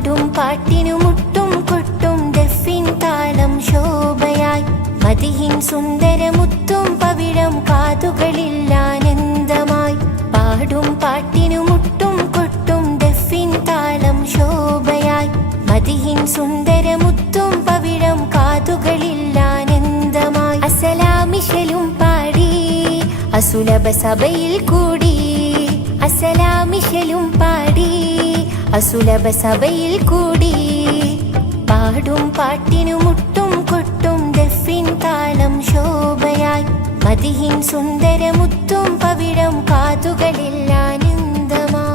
പാടും പാട്ടിനു മുട്ടും കൊട്ടും ദഫിൻ താളം ശോഭയായി മദിഹിൻ സുന്ദരമുത്തും പവിഴം കാതുകളിൽ ആനന്ദമായി പാടും പാട്ടിനു മുട്ടും കൊട്ടും ദഫിൻ താളം ശോഭയായി മദിഹിൻ സുന്ദരമുത്തും പവിഴം കാതുകളിൽ ആനന്ദമായി അസലാമിശലും പാടി അസുലഭ സഭയിൽ കൂടി അസലാമിശലും പാടി അസുലഭ സഭയിൽ കൂടി പാടും പാട്ടിനു മുട്ടും കൊട്ടും ദഫിൻ താളം ശോഭയായി മദിഹിൻ സുന്ദരമുത്തും പവിഴം കാതുകളിൽ ആനന്ദമായി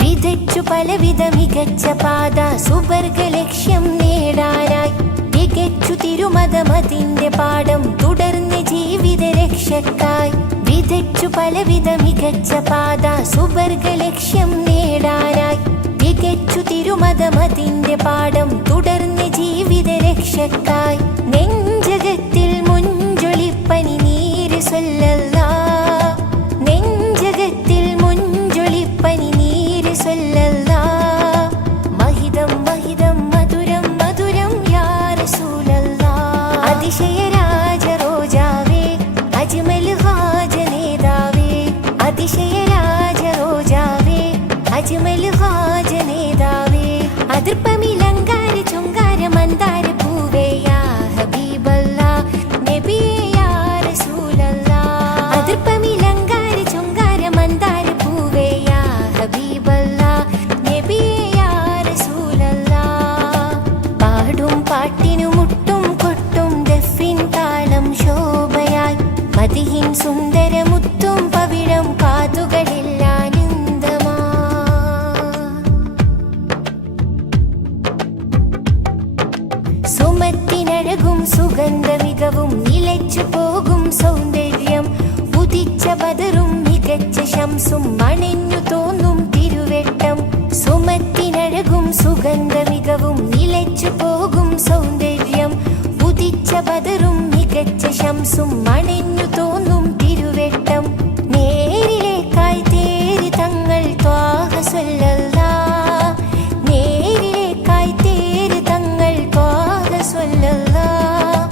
വിതച്ചു പലവിധ മികച്ച പാത സുവർഗ ലക്ഷ്യം നേടാനായി തികച്ചു തിരുമതമതിന്റെ പാഠം തുടർന്ന് ജീവിത രക്ഷക്കായി വിതച്ചു പലവിധ മികച്ച പാത സുവർഗ ലക്ഷ്യം നേടാനായി തികച്ചു തിരുമതമതിന്റെ പാഠം തുടർന്ന് ജീവിത രക്ഷക്കായി നെഞ്ചകത്തിൽ മുഞ്ചൊളിപ്പനി നീര് സ്വല്ലല്ലാഹ് നെഞ്ചകത്തിൽ മുഞ്ചൊളിപ്പനി നീര് സ്വല്ലല്ലാഹ് മഹിതം മഹിതം മധുരം മധുരം യാ റസൂലല്ലാഹ് അതിശയ രാജരോജാവേ അജ്മൽ ഹാജ നേതാവേ അതിശയ രാജരോജാവേ അജ്മൽ ഹാജ നേതാവേ അതിർപ്പമിലങ്കാര ചുങ്കാര മന്ദാര പൂവേ യാ ഹബീബല്ലാഹ് നബിയേ യാ റസൂലല്ലാഹ് അതിർപ്പമിലങ്കാര ചുങ്കാര മന്ദാര പൂവേ യാ ഹബീബല്ലാഹ് നബിയേ യാ റസൂലല്ലാഹ് പാടും പാട്ടിനു മുട്ടും കൊട്ടും ദഫിൻ താളം ശോഭയായി മദിഹിൻ സുന്ദരമുത്തും പവിഴം കാതുകളിൽ ആനന്ദമായി സുമത്തിനഴകും സുഗന്ധ മികവും നിലച്ചു പോകും സൗന്ദര്യം ഉദിച്ച ബദറും മികച്ച ശംസും മണഞ്ഞു തോന്നും തിരുവെട്ടം സുമത്തിനഴകും സുഗന്ധ മികവും നിലച്ചു പോകും സൗന്ദര്യം ഉദിച്ച ബദറും മികച്ച ശംസും മണഞ്ഞു തോന്നും തിരുവെട്ടം നേരിലേക്കായി തേരി തങ്ങൾ ത്വാഹ സ്വല്ലല്ലാഹ് നേരിലേക്കായി തേരി തങ്ങൾ ത്വാഹ സ്വല്ലല്ലാഹ്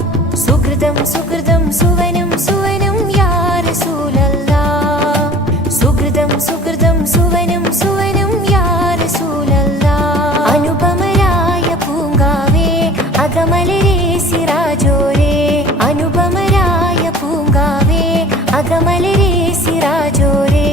സുകൃതം സുകൃതം സുവനം സുവനം യാ റസൂലല്ലാഹ് സുകൃതം സുകൃതം സുവനം സുവനം യാ റസൂലല്ലാഹ് അനുപമരായ പൂങ്കാവേ അകമലരേ സിറാജോരേ അനുപമരായ പൂങ്കാവേ അകമലരേ സിറാജോരേ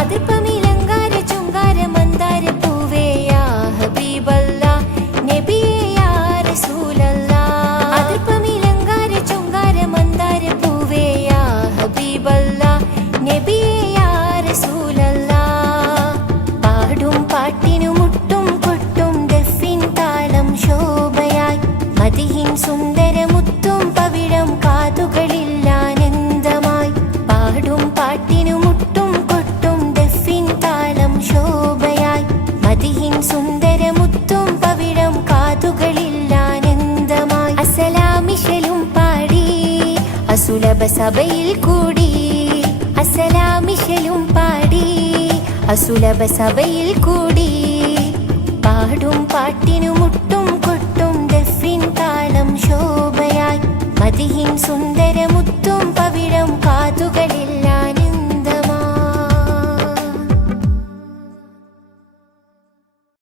അതിർപ്പമിലങ്കാര ചുങ്കാര മന്ദാര പൂവേ യാ ഹബീബല്ലാഹ് നബിയേ യാ റസൂലല്ലാഹ് അതിർപ്പമിലങ്കാര ചുങ്കാര മന്ദാര പൂവേ യാ ഹബീബല്ലാഹ് നബിയേ യാ റസൂലല്ലാഹ് പാടും പാട്ടിനു മുട്ടും കൊട്ടും ദഫിൻ താളം ശോഭയായി മദിഹിൻ സുന്ദരമുത്തും പവിഴം കാതുകളിൽ ആനന്ദമായി പാടും പാട്ടിനു മുട്ടും കൊട്ടും ദഫിൻ താളം ശോഭയായി മദിഹിൻ സുന്ദരമുത്തും പവിഴം കാതുകളിൽ ആനന്ദമായി അസലാമിശലും പാടി അസുലഭ സഭയിൽ കൂടി അസലാമിശലും പാടി അസുലഭ സഭയിൽ കൂടി പാടും പാട്ടിനു മുട്ടും കൊട്ടും ദഫിൻ താളം ശോഭയായി മദിഹിൻ സുന്ദരം